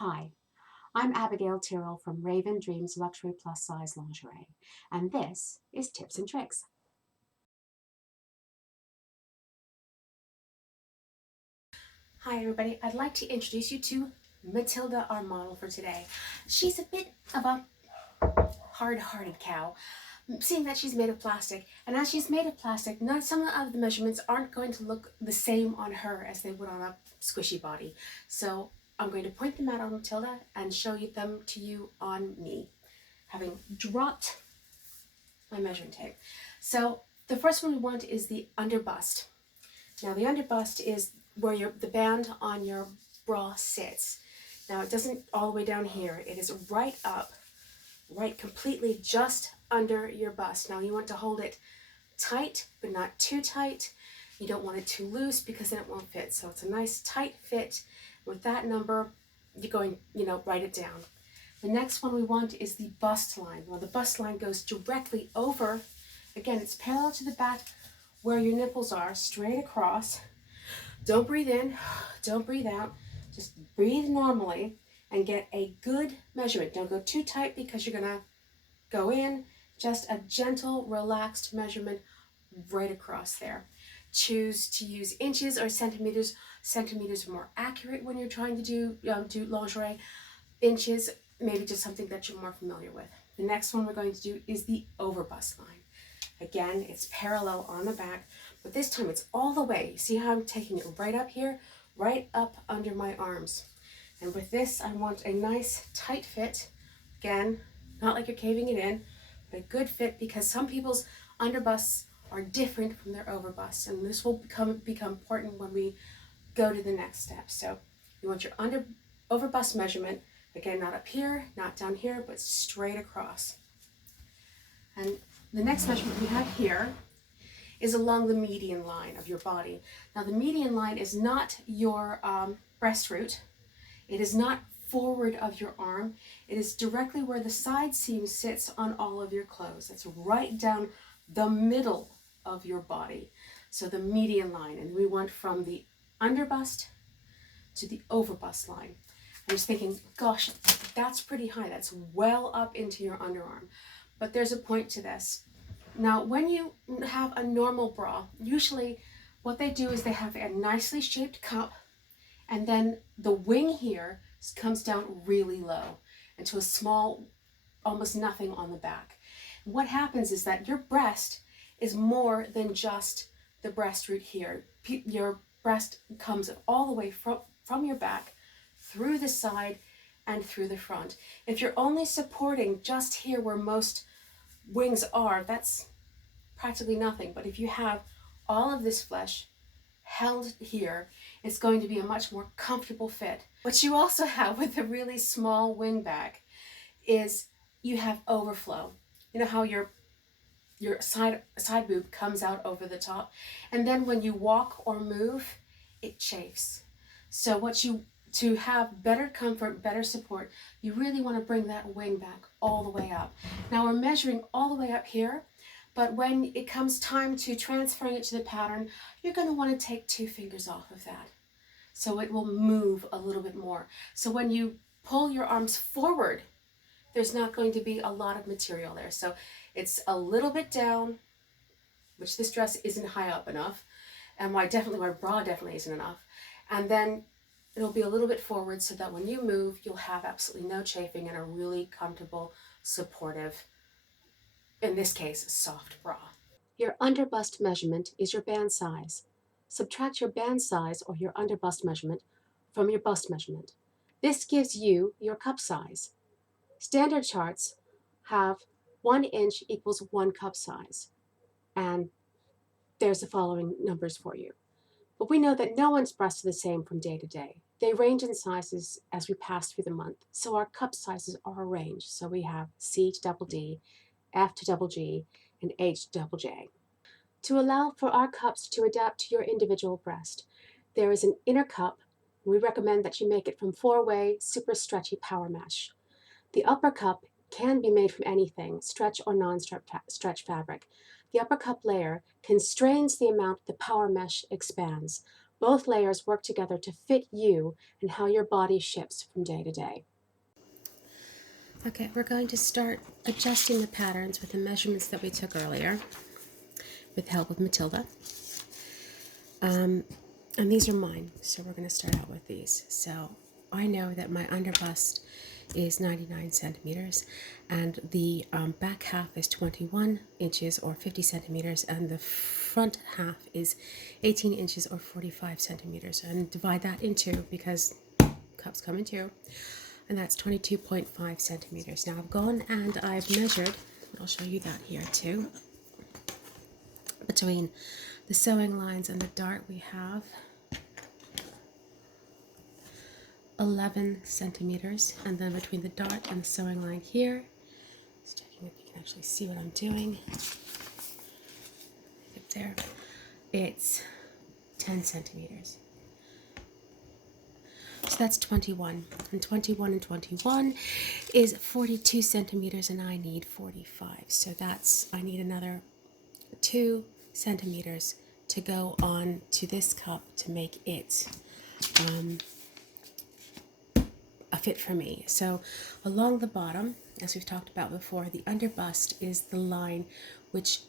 Hi, I'm Abigail Tyrrell from Raven Dreams Luxury Plus Size Lingerie, and this is Tips and Tricks. Hi everybody, I'd like to introduce you to Matilda, our model for today. She's a bit of a hard-hearted cow, seeing that she's made of plastic. And as she's made of plastic, some of the measurements aren't going to look the same on her as they would on a squishy body. So I'm going to point them out on Matilda and show them to you on me, having dropped my measuring tape. So the first one we want is the underbust. Now the underbust is where the band on your bra sits. Now it doesn't all the way down here. It is right up, right completely just under your bust. Now you want to hold it tight, but not too tight. You don't want it too loose because then it won't fit. So it's a nice tight fit. With that number, you're going, write it down. The next one we want is the bust line. Well, the bust line goes directly over, again, it's parallel to the back where your nipples are, straight across. Don't breathe in, don't breathe out. Just breathe normally and get a good measurement. Don't go too tight because you're gonna go in. Just a gentle, relaxed measurement right across there. Choose to use inches or centimeters. Centimeters are more accurate when you're trying to do lingerie. Inches, maybe just something that you're more familiar with. The next one we're going to do is the overbust line. Again, it's parallel on the back, but this time it's all the way. See how I'm taking it right up here, right up under my arms. And with this, I want a nice tight fit. Again, not like you're caving it in, but a good fit, because some people's underbusts are different from their overbusts, and this will become important when we go to the next step. So you want your overbust measurement. Again, not up here, not down here, but straight across. And the next measurement we have here is along the median line of your body. Now the median line is not your breast root. It is not forward of your arm. It is directly where the side seam sits on all of your clothes. It's right down the middle of your body. So the median line, and we want from the underbust to the overbust line. I was thinking, gosh, that's pretty high. That's well up into your underarm. But there's a point to this. Now, when you have a normal bra, usually what they do is they have a nicely shaped cup, and then the wing here comes down really low into a small, almost nothing on the back. What happens is that your breast is more than just the breast root here. Your breast comes all the way from your back, through the side, and through the front. If you're only supporting just here where most wings are, that's practically nothing. But if you have all of this flesh held here, it's going to be a much more comfortable fit. What you also have with a really small wingback is you have overflow. You know how your side boob comes out over the top, and then when you walk or move, it chafes. So to have better comfort, better support, you really want to bring that wing back all the way up. Now we're measuring all the way up here, but when it comes time to transferring it to the pattern, you're going to want to take 2 fingers off of that, so it will move a little bit more. So when you pull your arms forward, there's not going to be a lot of material there. So it's a little bit down, which this dress isn't high up enough, and my bra definitely isn't enough. And then it'll be a little bit forward so that when you move, you'll have absolutely no chafing and a really comfortable, supportive, in this case, soft bra. Your underbust measurement is your band size. Subtract your band size or your underbust measurement from your bust measurement. This gives you your cup size. Standard charts have 1 inch equals 1 cup size, and there's the following numbers for you. But we know that no one's breasts are the same from day to day. They range in sizes as we pass through the month, so our cup sizes are arranged. So we have C to double D, F to double G, and H to double J. To allow for our cups to adapt to your individual breast, there is an inner cup. We recommend that you make it from 4-way super stretchy power mesh. The upper cup can be made from anything, stretch or non-stretch fabric. The upper cup layer constrains the amount the power mesh expands. Both layers work together to fit you and how your body shifts from day to day. Okay, we're going to start adjusting the patterns with the measurements that we took earlier with the help of Matilda. And these are mine, so we're going to start out with these. So I know that my underbust is 99 centimeters, and the back half is 21 inches or 50 centimeters, and the front half is 18 inches or 45 centimeters. And divide that in two because cups come in two, and that's 22.5 centimeters. Now I've gone and I've measured, I'll show you that here too. Between the sewing lines and the dart, we have 11 centimeters, and then between the dart and the sewing line here, just checking if you can actually see what I'm doing. Up there, it's 10 centimeters. So that's 21, and 21 and 21 is 42 centimeters, and I need 45. So I need another 2 centimeters to go on to this cup to make it a fit for me. So along the bottom, as we've talked about before, the underbust is the line which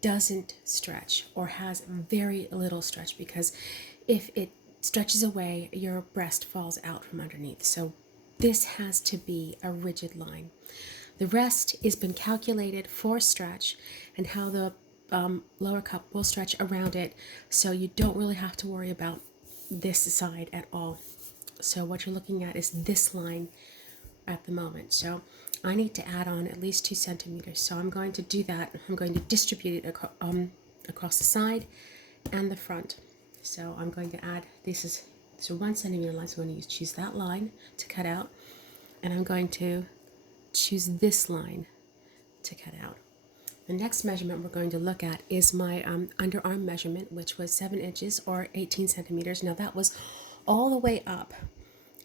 doesn't stretch or has very little stretch, because if it stretches away, your breast falls out from underneath. So this has to be a rigid line. The rest has been calculated for stretch and how the lower cup will stretch around it, so you don't really have to worry about this side at all. So what you're looking at is this line at the moment. So I need to add on at least 2 centimeters. So I'm going to do that. I'm going to distribute it across the side and the front. So I'm going to add, this is 1 centimeter line, so I'm going to choose that line to cut out, and I'm going to choose this line to cut out. The next measurement we're going to look at is my underarm measurement, which was 7 inches or 18 centimeters. Now that was all the way up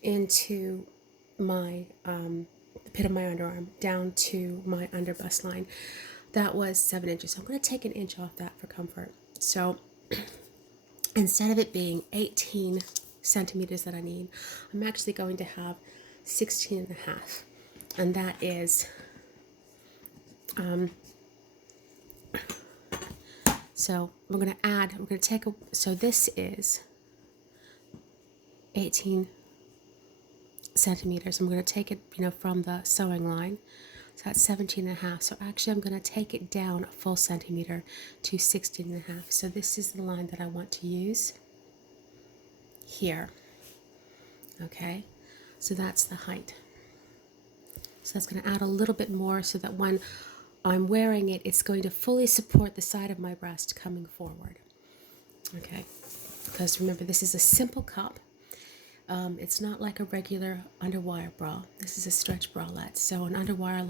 into my the pit of my underarm down to my underbust line. That was 7 inches. So I'm going to take an inch off that for comfort. So instead of it being 18 centimeters that I need, I'm actually going to have 16 and a half. And that is so we're going to take so this is 18 centimeters. I'm going to take it, from the sewing line. So that's 17 and a half. So actually I'm going to take it down a full centimeter to 16 and a half. So this is the line that I want to use here. Okay, so that's the height. So that's going to add a little bit more so that when I'm wearing it, it's going to fully support the side of my breast coming forward. Okay, because remember, this is a simple cup. It's not like a regular underwire bra. This is a stretch bralette. So an underwire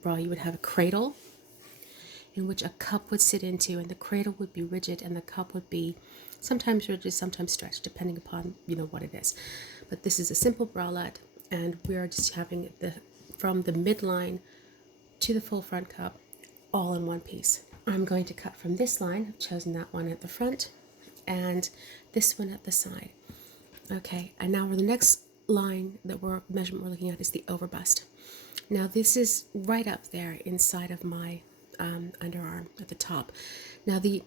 bra, you would have a cradle in which a cup would sit into, and the cradle would be rigid and the cup would be sometimes rigid, sometimes stretched, depending upon what it is. But this is a simple bralette, and we are just having from the midline to the full front cup all in one piece. I'm going to cut from this line. I've chosen that one at the front and this one at the side. Okay, and now the next line measurement we're looking at is the overbust. Now this is right up there inside of my underarm at the top. Now the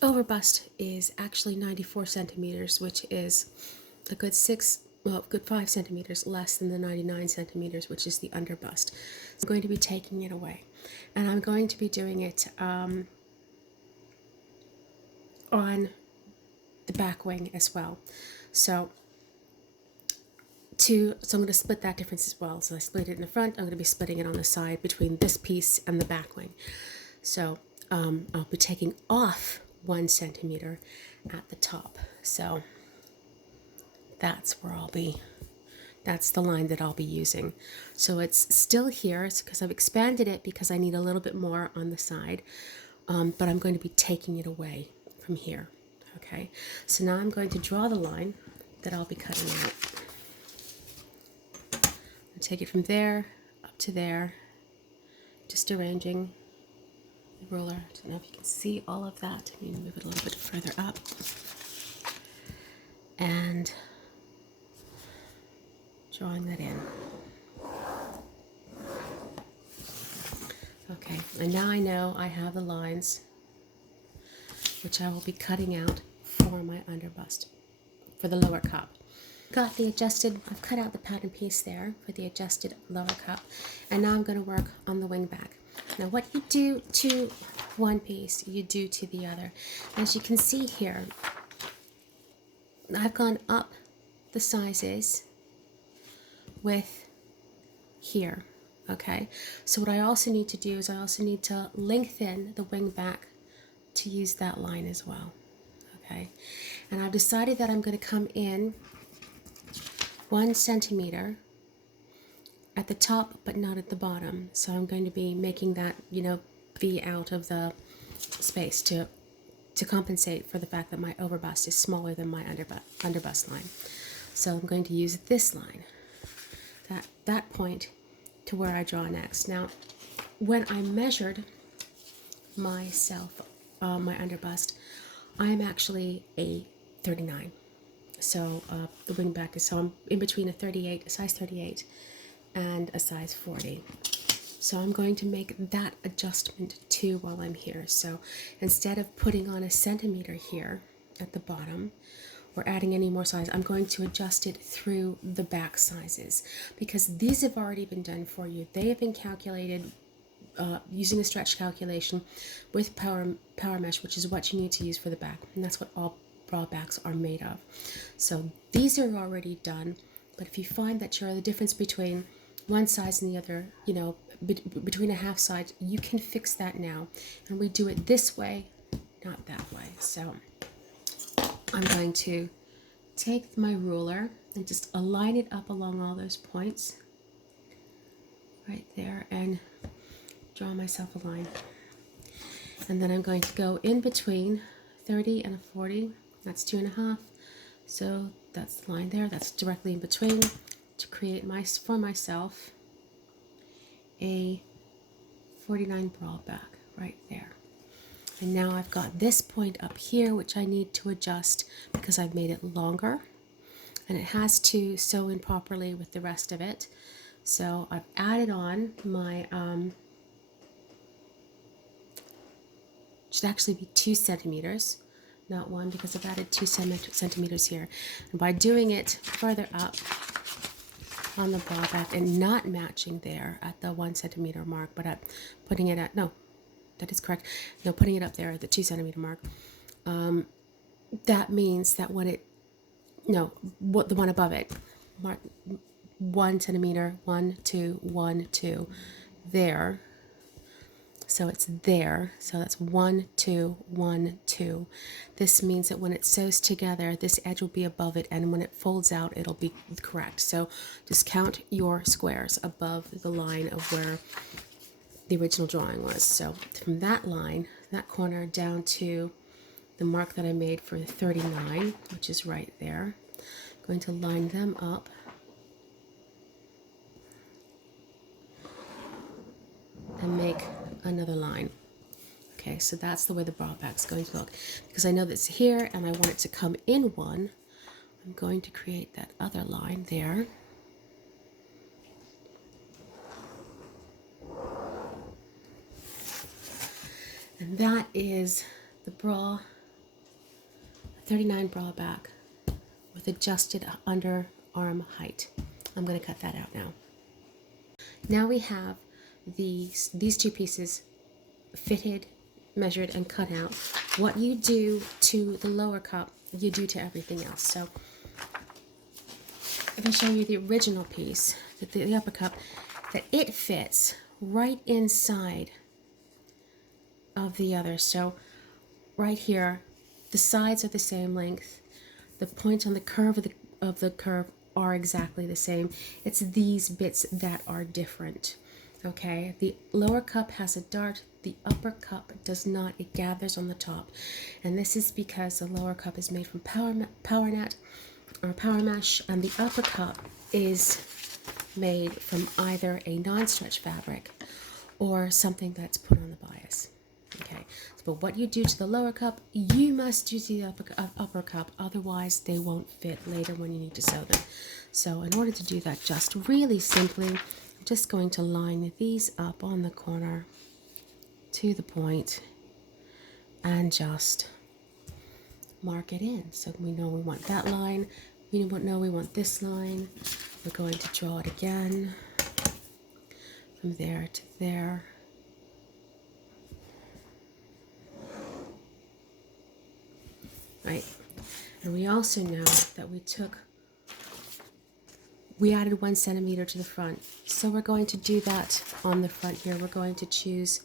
overbust is actually 94 centimeters, which is a good 5 centimeters less than the 99 centimeters, which is the underbust. I'm going to be taking it away, and I'm going to be doing it on the back wing as well. So I'm going to split that difference as well. So I split it in the front. I'm going to be splitting it on the side between this piece and the back wing. So I'll be taking off 1 centimeter at the top. So that's the line that I'll be using. So it's still here because I've expanded it because I need a little bit more on the side, but I'm going to be taking it away from here. Okay, so now I'm going to draw the line that I'll be cutting out. I'll take it from there up to there, just arranging the ruler. I don't know if you can see all of that. Let me move it a little bit further up. And drawing that in. Okay, and now I know I have the lines which I will be cutting out for my underbust, for the lower cup. Got the adjusted, I've cut out the pattern piece there for the adjusted lower cup, and now I'm going to work on the wing back. Now what you do to one piece, you do to the other. As you can see here, I've gone up the sizes with here, okay? So what I also need to do is I also need to lengthen the wing back to use that line as well, okay? And I've decided that I'm going to come in 1 centimeter at the top but not at the bottom. So I'm going to be making that, you know, V out of the space to compensate for the fact that my overbust is smaller than my underbust line. So I'm going to use this line, that point to where I draw next. Now, when I measured myself, my underbust, I'm actually a 39. So the wing back is, so I'm in between a size 38 and a size 40. So I'm going to make that adjustment too while I'm here. So instead of putting on a centimeter here at the bottom or adding any more size, I'm going to adjust it through the back sizes because these have already been done for you. They have been calculated using a stretch calculation with power mesh, which is what you need to use for the back, and that's what all bra backs are made of. So these are already done, but if you find that you're the difference between one size and the other, you know, between a half size, you can fix that now, and we do it this way, not that way. So I'm going to take my ruler and just align it up along all those points right there and draw myself a line. And then I'm going to go in between 30 and a 40. That's 2.5. So that's the line there. That's directly in between to create for myself a 49 bra back right there. And now I've got this point up here, which I need to adjust because I've made it longer and it has to sew in properly with the rest of it. So I've added on my, should actually be 2 centimeters, not 1, because I've added 2 centimeters here. And by doing it further up on the bra back and not matching there at the 1 centimeter mark, but at putting it at, no, that is correct. No, putting it up there at the 2 centimeter mark. That means that when it, no, what the one above it, mark 1 centimeter, 1, 2, 1, 2, there. So it's there. So that's 1, 2, 1, 2. This means that when it sews together, this edge will be above it, and when it folds out, it'll be correct. So just count your squares above the line of where the original drawing was. So from that line, that corner down to the mark that I made for 39, which is right there, I'm going to line them up. And make another line. Okay, so that's the way the bra back's going to look. Because I know that's here and I want it to come in one, I'm going to create that other line there. And that is the bra, 39 bra back with adjusted underarm height. I'm going to cut that out now. Now we have these 2 pieces fitted, measured, and cut out. What you do to the lower cup, you do to everything else. So if I show you the original piece, the upper cup, that it fits right inside of the other. So right here, the sides are the same length. The points on the curve of the curve are exactly the same. It's these bits that are different. Okay, the lower cup has a dart, the upper cup does not. It gathers on the top, and this is because the lower cup is made from power net or power mesh, and the upper cup is made from either a non-stretch fabric or something that's put on the bias. Okay, but what you do to the lower cup, you must do to the upper cup, otherwise they won't fit later when you need to sew them. So in order to do that just really simply, I'm just going to line these up on the corner to the point and just mark it in. So we know we want that line, we know we want this line. We're going to draw it again from there to there. Right, and we also know that we added 1 centimeter to the front. So we're going to do that on the front here. We're going to choose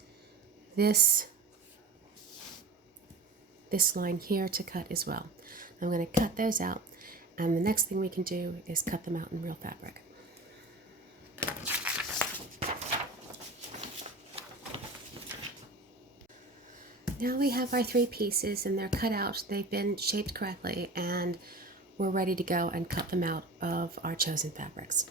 this line here to cut as well. I'm going to cut those out, and the next thing we can do is cut them out in real fabric. Now we have our 3 pieces and they're cut out, they've been shaped correctly, and we're ready to go and cut them out of our chosen fabrics.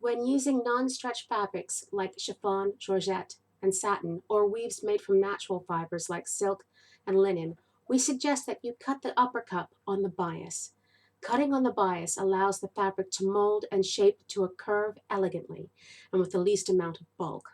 When using non-stretch fabrics like chiffon, georgette, and satin, or weaves made from natural fibers like silk and linen, we suggest that you cut the upper cup on the bias. Cutting on the bias allows the fabric to mold and shape to a curve elegantly and with the least amount of bulk.